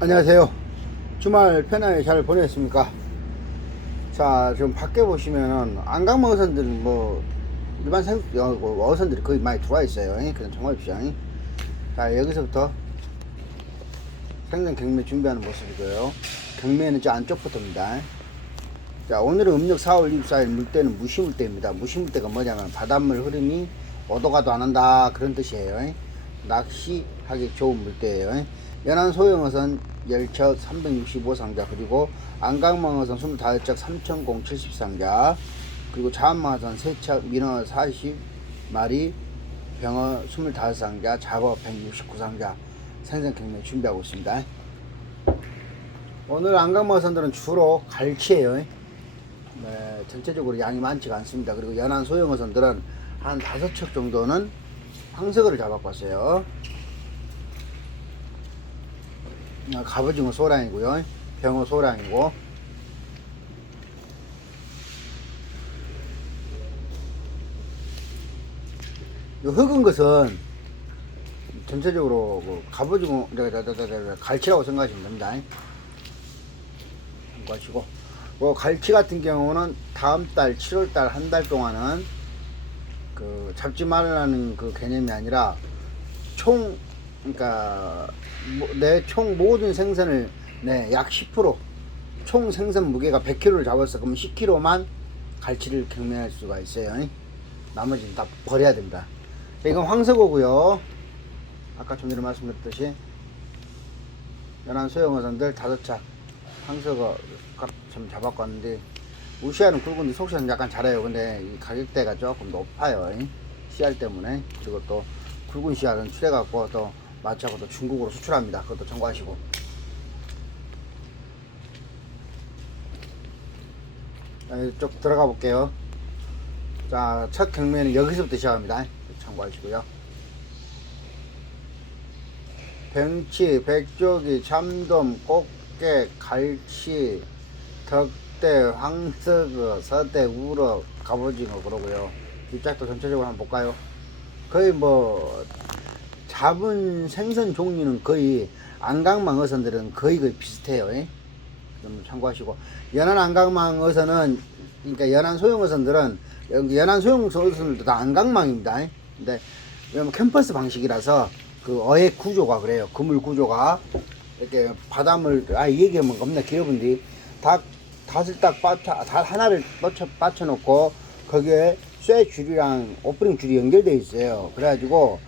안녕하세요. 주말 편하게 잘 보냈습니까? 자, 지금 밖에 보시면은 안강 어선들은 뭐 일반 생 어, 뭐 어선들이 거의 많이 들어와 있어요. 그냥 정말입시오. 자, 여기서부터 생선 경매 준비하는 모습이고요. 경매는 저 안쪽부터입니다. 자, 오늘은 음력 4월 24일 물때는 무시물때입니다. 무시물때가 뭐냐면 바닷물 흐름이 오도가도 안 한다 그런 뜻이에요. 낚시하기 좋은 물때예요. 연안 소형어선 열척 365상자 그리고 안강망어선 25척 3070상자 그리고 자한망어선 3척 민어 40마리 병어 25상자 잡어 169상자 생선 경매 준비하고 있습니다. 오늘 안강망어선들은 주로 갈치예요. 네, 전체적으로 양이 많지가 않습니다. 그리고 연안 소형어선들은 한 다섯 척 정도는 황석어를 잡아고 왔어요. 아, 갑오징어 소량이고요. 병어 소량이고. 요 흑은 것은 전체적으로 그 갑오징어, 저, 저, 저, 갈치라고 생각하시면 됩니다. 참고하시고. 뭐 갈치 같은 경우는 다음 달 7월 달 한 달 동안은 그 잡지 말라는 그 개념이 아니라 총 그러니까 내 총 모든 생선을 네 약 10%총 생선 무게가 100kg를 잡았어 그러면 10kg만 갈치를 경매할 수가 있어요. 나머지는 다 버려야 됩니다. 이건 황석어고요. 아까 좀 전에 말씀드렸듯이 연안 소형어선들 다섯 차 황석어 좀 잡아고 왔는데 우시아는 굵은데 속시는 약간 잘해요. 근데 이 가격대가 조금 높아요. 씨알 때문에. 그리고 또 굵은 씨알은 출해갖고 또 마차고 또 중국으로 수출합니다. 그것도 참고하시고. 자, 쭉 들어가 볼게요. 자, 첫 경매는 여기서부터 시작합니다. 참고하시고요. 병치, 백조기, 참돔, 꽃게, 갈치, 덕대, 황석어, 서대, 우럭, 갑오징어 그러고요. 입작도 전체적으로 한번 볼까요? 거의 뭐 잡은 생선 종류는 거의 안강망 어선들은 거의 거의 비슷해요. 예? 좀 참고하시고 연안 안강망 어선은 그러니까 연안 소형 어선들은 연안 소형 어선들도 다 안강망입니다. 예? 근데 왜냐면 캠퍼스 방식이라서 그 어의 구조가 그래요. 그물 구조가 이렇게 바닷물 아 얘기하면 겁나 길어본디 닭 닷을 딱 빠쳐 닷 하나를 빠쳐 빠쳐 놓고 거기에 쇠 줄이랑 오프닝 줄이 연결되어 있어요. 그래가지고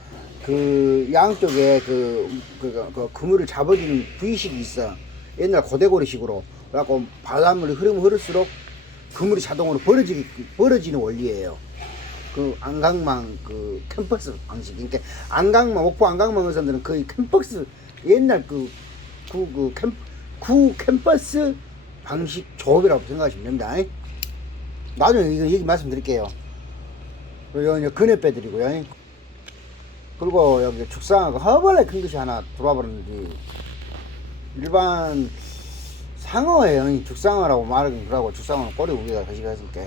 그 양쪽에 그, 그, 그 그물을 잡아주는 V식이 있어. 옛날 고대고리식으로. 그래갖고 바닷물이 흐르면 흐를수록 그물이 자동으로 벌어지기, 벌어지는 원리예요. 그 안강망 그 캠퍼스 방식. 그러니까 안강망, 목포 안강망 의사들은 거의 캠퍼스 옛날 그, 그, 그 캠, 구 캠퍼스 방식 조업이라고 생각하시면 됩니다. 나중에 이거 얘기 말씀드릴게요. 그리고 이제 근에 빼드리고요. 그리고 여기 죽상하고 허벌레 큰 것이 하나 들어와 버렸는데 일반 상어예요. 죽상어라고 말하긴 그러고 죽상어는 꼬리 우기가 거시가 있으니까